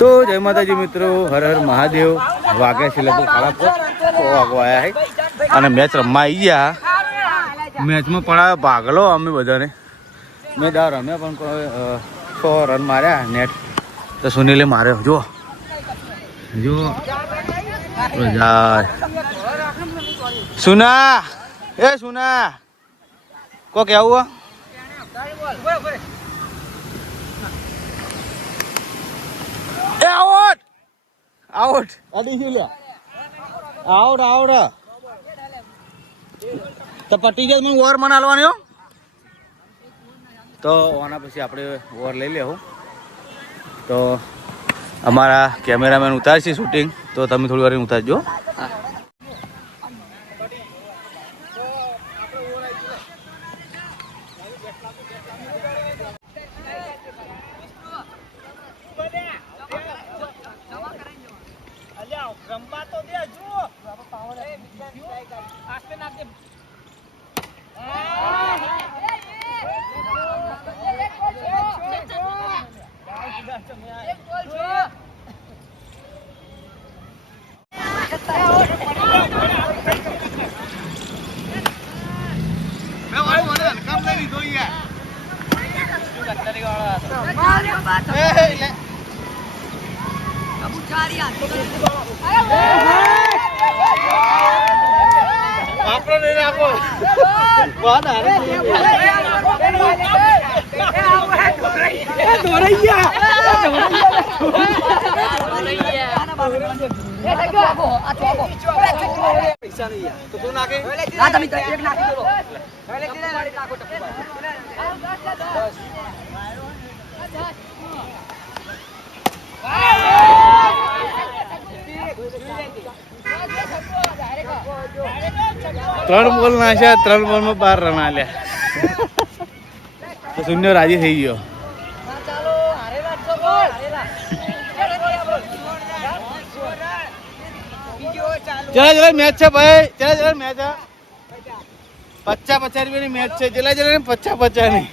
તો જય માતાજી મિત્રો, હર હર મહાદેવ. વાગ્યા છે લગભગ 5:30 વાગવા આવ્યા છે અને મેચ રમવા આવી ગયા. મેચમાં પડાયો ભાગલો અમે બધાને. મેં દાવ રમ્યા પણ 100 રન માર્યા નેટ. તો સુનિલે માર્યો. જો જો સુના, એ સુના કો કેવું આઉટ આઉટ આઉટ આઉટ તો પટી જાય. મને ઓવર મને હાલવાની. તો આના પછી આપણે ઓવર લઈ લેવું. તો અમારા કેમેરામેન ઉતારશે શૂટિંગ, તો તમે થોડી વાર ઉતારજો. ત્રણ બોલ નાખ્યા, 3 બોલમાં 12 રન આલ્યા. તો શૂન્ય રાજી થઈ ગયો. ચલા મેચ છે ભાઈ, ચલા મેચ છે. 50-50 રૂપિયાની મેચ છે. ચલા 50-50 ની.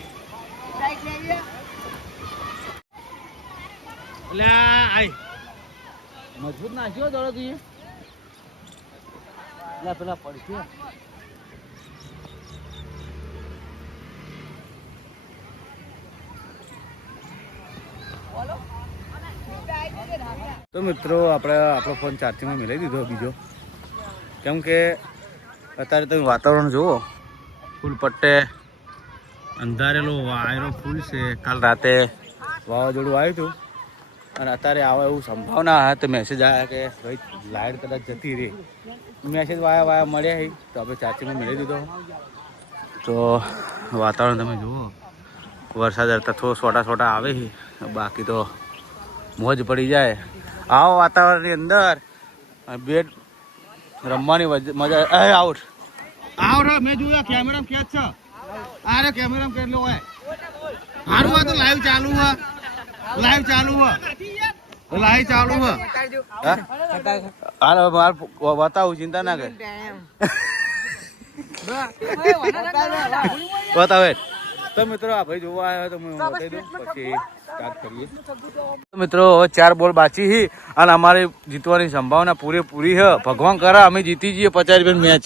મજબૂત નાખ્યો દોડો તું. પેલા પડશે. તો મિત્રો આપણે આપણો ફોન ચાર્જિંગમાં મિલાવી દીધો બીજો, કેમ કે અત્યારે તમે વાતાવરણ જુઓ, ફૂલ પટ્ટે અંધારેલો વાયરો ફૂલ છે. કાલ રાતે વાવાઝોડું આવ્યું હતું અને અત્યારે આવે એવું સંભાવના હા. તો મેસેજ આવ્યા કે ભાઈ લાઇટ કદાચ જતી રહી. મેસેજ વાયા મળ્યા તો આપણે ચાર્જિંગમાં મિલાવી દીધો. તો વાતાવરણ તમે જુઓ, વરસાદ થોડો છોટા આવે છે, બાકી તો મોજ પડી જાય. આવો વાતાવરણની અંદર બેટ રમવાની મજા. Out out. મેં જોયા કેમેરામાં કેચ છે. અરે કેમેરામાં કેટલો હોય સારું હોય. તો લાઈવ ચાલુ હોય, લાઈવ ચાલુ હોય, લાઈવ ચાલુ હોય. હાલ મારે બતાવું, ચિંતા ના કર. બતાવે. તો મિત્રો આ ભાઈ જોવા આવ્યો તો હું બતાવી દઉં, પછી સ્ટાર્ટ કરીએ. મિત્રો હવે 4 બોલ બાકી છે અને અમારે જીતવાની સંભાવના પૂરેપૂરી છે. ભગવાન કરે અમે જીતી જઈએ 50 રૂપિયાની મેચ.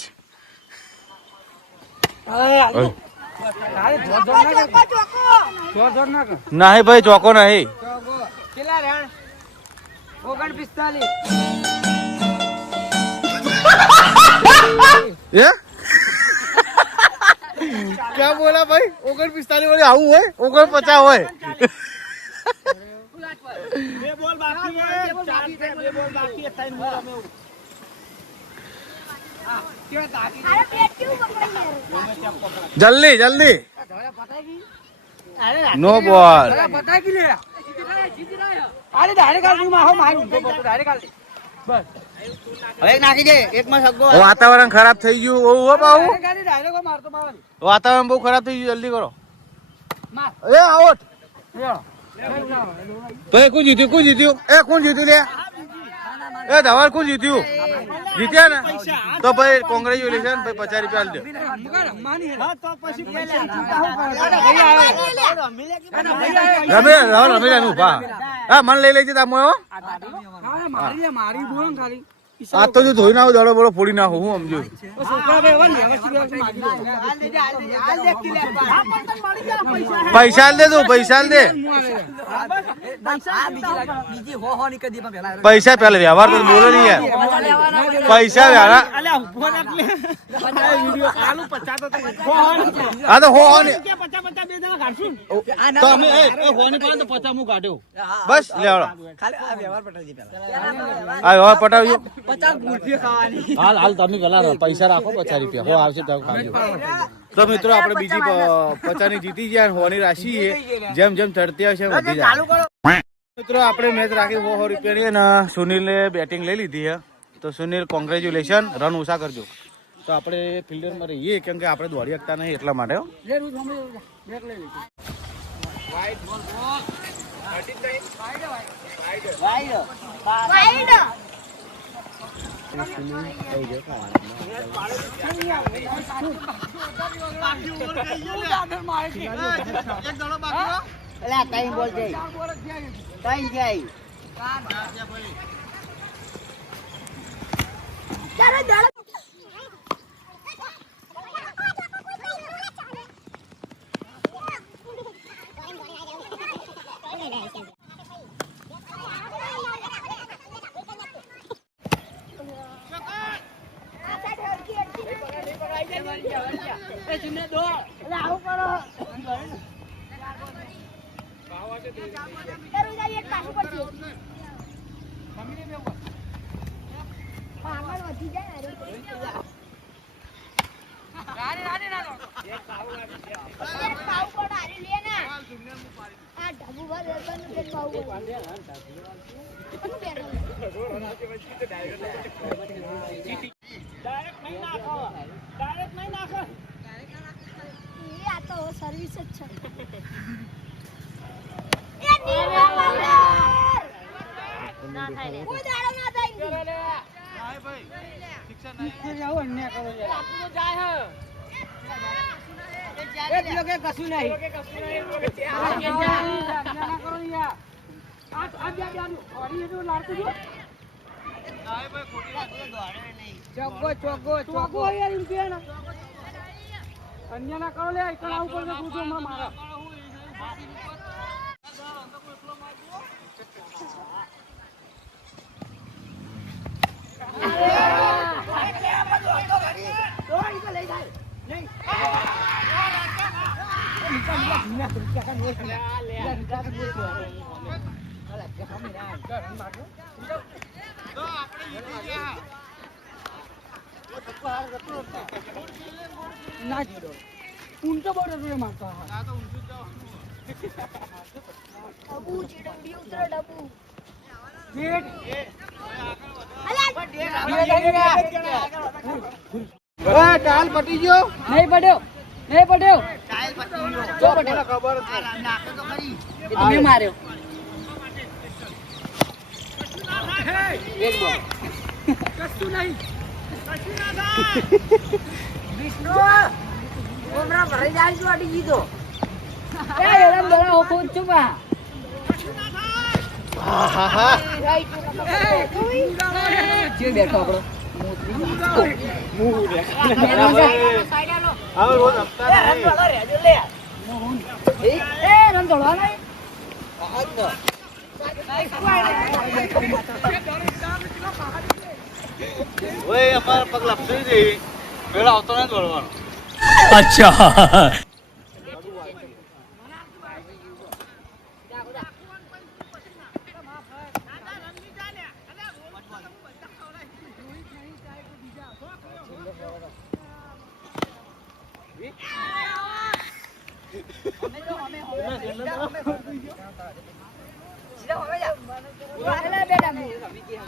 નહીં ભાઈ, ચોકો નહીં. 49. क्या बोला भाई? 49 वाले आऊ है, 49 હોય. બે બોલ બાકી છે, 4 છે. બે બોલ બાકી છે, 3 બોલ અમે. જલ્દી જલ્દી. નો બોલ. અરે ડાયરેક્ટ આલી માં મારું ડાયરેક્ટ આલી. બસ હવે નાખી દે. એકમાં સગો. વાતાવરણ ખરાબ થઈ ગયું. ઓ બાઉ વાતાવરણ બહુ ખરાબ થઈ ગયું. જલ્દી કરો. એ આઉટ. ભાઈ કોણ જીત્યું? કોણ જીત્યું? કોણ જીત્યું લે? એ ધવલ કોણ જીત્યું? જીત્યા ને તો ભાઈ કોંગ્રેચ્યુલેશન ભાઈ 50 રૂપિયા રમે રમે ઉભા હા મને લઈ લેજે તમે આ તો જો ધોઈ નાખું દડો બડો ફોડી નાખું હું સમજુ પૈસા દે તું પૈસા દે પૈસા પેલા વ્યવહાર તો બોલો નહીં યાર પૈસા વ્યવહાર હા તો હો બસ લેવાડો હા વ્યવહાર પટાવ્યો હાલ હાલ તમે ગલા પૈસા રાખો 50 રૂપિયા હો આવશે તો ખાજો તો મિત્રો આપણે બીજી 50 ની જીતી ગયા હોની રાશિ છે જેમ જેમ ચડતી હશે વધી જાય મિત્રો આપણે મેચ રાખી 100 રૂપિયાની અને સુનિલે બેટિંગ લઈ લીધી છે તો સુનિલ કોંગ્રેચ્યુલેશન રન ઓછા કરજો તો આપણે ફિલ્ડરમાં રહીએ કેમ કે આપણે દોડી શકતા નહીં એટલા માટે સર્વિસ જ છે ના થાય ને કોઈ દાડો ના થાય હાય ભાઈ શિક્ષા નહીં જાવ અન્ય કરો યાર આપનો જાય હે એક લોકે કશું નહીં ના કરો યાર આ જાનું ઓરી તો લાડતું જો હાય ભાઈ ખોટી વાત દોડે નહીં ચોગો યાર ઇન કે ના અન્ય ના કરો લે એકલા ઉપર કે પૂછો મારા ના જીરો ઊંચો બોર્ડર રે મારતો હા તો ઊંચો જાઓ ડબુ ચીડંડી ઉતરે ડબુ બેટ અલા ટાલ પટી ગયો નહીં પડ્યો ટાલ પટી ગયો જો પડ્યો ખબર છે નાખો તો ખરી એ તમે માર્યો એક બોલ કશું નહીં વિષ્ણુ ઓમરા ભરાઈ જાય છે અડી ગીતો એ એરમ બરા હો ખોદ છુપા આહાહા જે બેઠો આપણો મુહ રે સાઈડ આલો હવે રોજ હપ્તા રન વાળો રેજો લે એ રન દોડવા નહીં આજ તો ઓય અમાર પગ લપસી દે પેલા આવતો નહીં દોડવાનો અચ્છા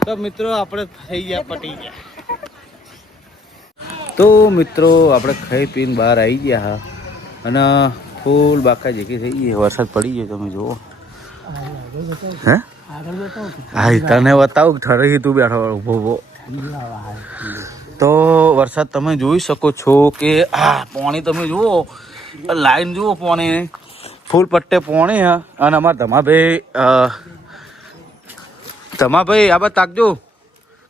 તો મિત્રો આપણે થઈ ગયા પટી ગયા તો મિત્રો આપણે ખાઈ પીને બહાર આવી ગયા હા અને ફૂલ બાકા જેકી થઈ ગઈ વરસાદ પડી ગયો તમે જુઓ હે હા તને બતાવું ઠરી તું બેઠો ઉભો ઉભો. તો વરસાદ તમે જોઈ શકો છો કે પાણી તમે જુઓ, લાઈન જુઓ પાણી ફૂલ પટ્ટે પાણી હા. અને અમારા ધમાભાઈ આ બાદ તાકજો,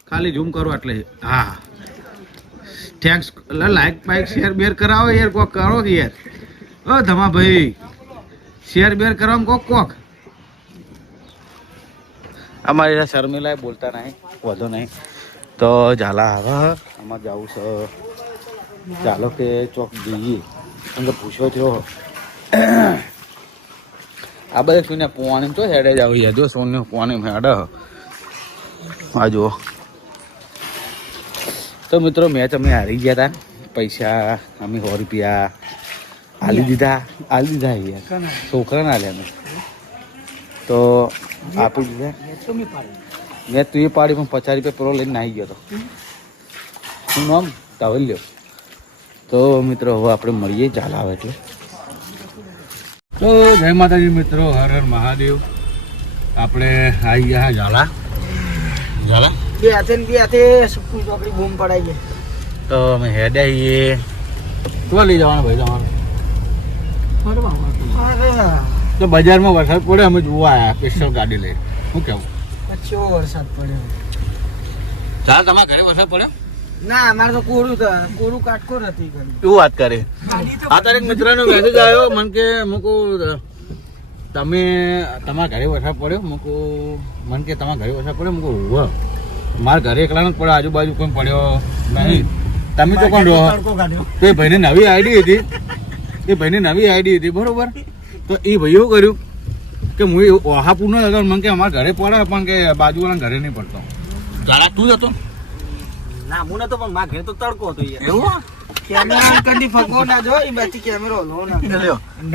ખાલી ઝૂમ કરો એટલે. હા થેન્ક્સ. લાઈક બાઈક શેર બેર કરાવો યાર, કોક કરો કે યાર. ઓ ધમાભાઈ શેર બેર કરાવો કોક કોક. અમારી શર્મિલા બોલતા નહીં, વધુ નહીં. તો ઝાલા હવે આમાં જવું છે, ચાલો કે ચોક જઈએ. કેમ કે પૂછો થયો આ બધા સુને પોણી તો હેડે જ આવી જો સોને પોણી હેડ આ જુઓ. તો મિત્રો મેચ અમે હારી ગયા હતા, પૈસા અમે 100 રૂપિયા આલી દીધા યાર, છોકરાને આલ્યા અમે તો આપી દીધા. મેચ તું એ પાડી પણ 50 રૂપિયા પેલો લઈને નાહી ગયો હતો. શું નામ તાવલ્યો. તો મિત્રો હવે આપણે મળીએ ચાલ આવે એટલે. તો જય માતાજી મિત્રો, હર હર મહાદેવ. આપણે આવી ગયા ઝાલા બે હાથે સુકું ચોકડી બૂમ પડાઈ ગઈ. તો અમે હેડે આવીએ. તો લઈ જવાનું ભાઈ તમારે? તો બજારમાં વરસાદ પડે, અમે જોવા આવ્યા સ્પેશિયલ ગાડી લઈ. શું કેવું? કેવો વરસાદ પડ્યો? ચાલ તમારા ઘરે વરસાદ પડ્યો? ના અમારે તો કોરું કાટકોર હતી. શું વાત કરે? આ તારે એક મિત્રનો મેસેજ આવ્યો મને કે મૂકુ તમે તમારા ઘરે વરસાદ પડ્યો? મને કે તમારા ઘરે વરસાદ પડ્યો? મૂકુ હોવ મારા ઘરે એકલા જ પડ્યો, આજુબાજુ કોઈ પડ્યો નહીં. તમે તો કોણ રહો? તો એ ભાઈને નવી આઈડી હતી, બરોબર. તો એ ભાઈ એવું કર્યું કે હું ઓહાપુર નો હતો, મને કે અમારા ઘરે પડે પણ કે બાજુવાળા ઘરે નહીં પડતો. જાડા તું જ હતો? ના હું નતો, પણ મારા ઘરે તો તડકો હતો. એવું કેમેરા કદી ફગવો ના જો, એ બાકી કેમેરો લો ના.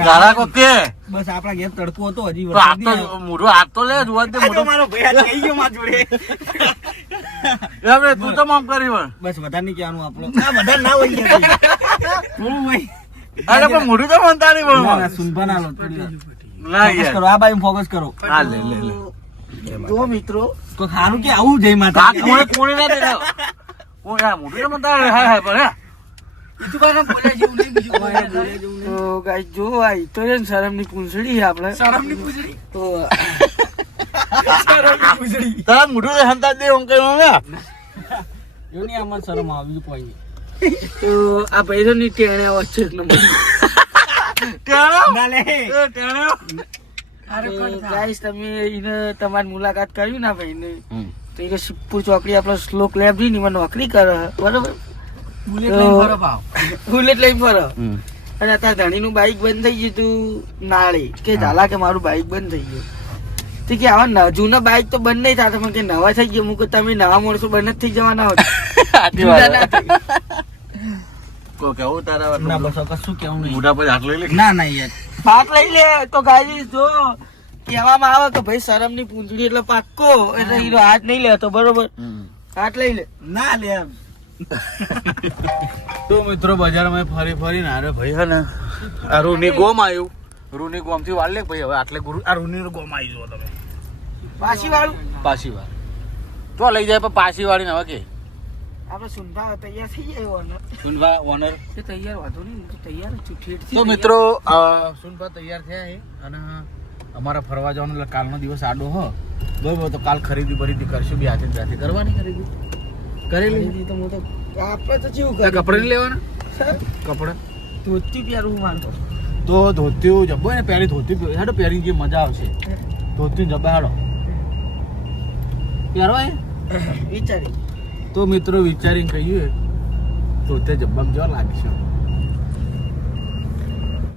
જાડા કો કે બસ આપણા ઘેર તડકો હતો હજી. તો આ તો મોઢો હાથ તો લે જોવા દે. મોઢો મારો ભાઈ થઈ ગયો માર જોડે. હવે તું તો મામ કરી વળ. બસ વધારે નહીં કહેવાનું આપણો. ના વધારે ના હોય યાર. થોડું ભાઈ. અરે પણ મોઢું તો મનતા નહીં બોલ. ના સુનભા ના લો. ના યાર કરો આ બાજુ ફોકસ કરો. હા લે તો મિત્રો તો ખારું કે આવું જઈ માતા. આ કોણે ના દેખાવ. કોણ આ મોઢું તો મનતા હાય પણ હે. તું કાના બોલે જેવું નહીં, બીજું બોલે જેવું નહીં. તો ગાઈસ જો આ તો છે ને શરમની પૂંછડી છે આપણે. શરમની પૂંછડી તો શરમની પૂંછડી તારા મોઢું તો હંતા દે ઓમ કઈ ઓમ એવું નહીં. આમાં શરમ આવી કોઈ તો આ પૈસો ની ટેણે વચ્ચે એક નંબર ટેણો ના લે ટેણો. ગાઈસ તમે એને તમારી મુલાકાત કરી ના ભાઈ ને, તો એ શિવપુર ચોકડી આપણો શ્લોક લેબ ની એમાં નોકરી કરે, બરોબર. બુલેટ લઈને ફરો. અને અત્યારે ધણી નું બાઈક બંધ થઈ ગયું તું નાળી કે ઝાલા કે મારું બાઈક બંધ થઈ ગયું. તો કે આવા જૂના બાઈક તો બંધ નહીં થતા, પણ કે નવા થઈ ગયા. મૂકો તમે નવા માણસો બંધ જ થઈ જવાના હોય. કેવું તારા ના બસ કશું કેવું નહીં. મોઢા પર હાથ લઈ લે. ના ના યાર હાથ લઈ લે તો ગાડી જો કહેવામાં આવે કે ભાઈ શરમ ની પૂંછડી એટલે પાક્કો, એટલે હીરો હાથ નહીં લેતો, બરોબર. હાથ લઈ લે ના લે. તો મિત્રો બજારમાં ફરી અરે ભાઈ હે ને આ રૂની ગોમ આવ્યું. રૂની ગોમ થી વાળ લે ભાઈ. હવે આટલે ગુરુ આ રૂની ગોમ આવી જુઓ તમે. પાછી વાળું પાછી વાળ તો લઈ જાય પણ પાછી વાળી ને હવે કે આપણે સુનભા તૈયાર થઈ જાય. ઓનર સુનભા ઓનર તે તૈયાર વાંધો નહીં, તૈયાર જ છું. તો મિત્રો સુનભા તૈયાર થયા છે અને અમારા ફરવા જવાનો એટલે કાલનો દિવસ આડો હો, બરોબર. તો કાલ ખરીદી કરશું, બે હાથે કરવાની ખરીદી કરેલી. તો હું તો આપણે તો કેવું કરે કપડા નહીં લેવાના? કપડા ધોતી પહેરવું માનતો તો ધોતી જબ્બો ને પહેરી ધોતી હેડો પહેરી જે મજા આવશે. ધોતી જબ્બા હેડો પહેરવા વિચારી. તો મિત્રો વિચારીને કહીએ ધોતે જબ્બા જેવા લાગશે.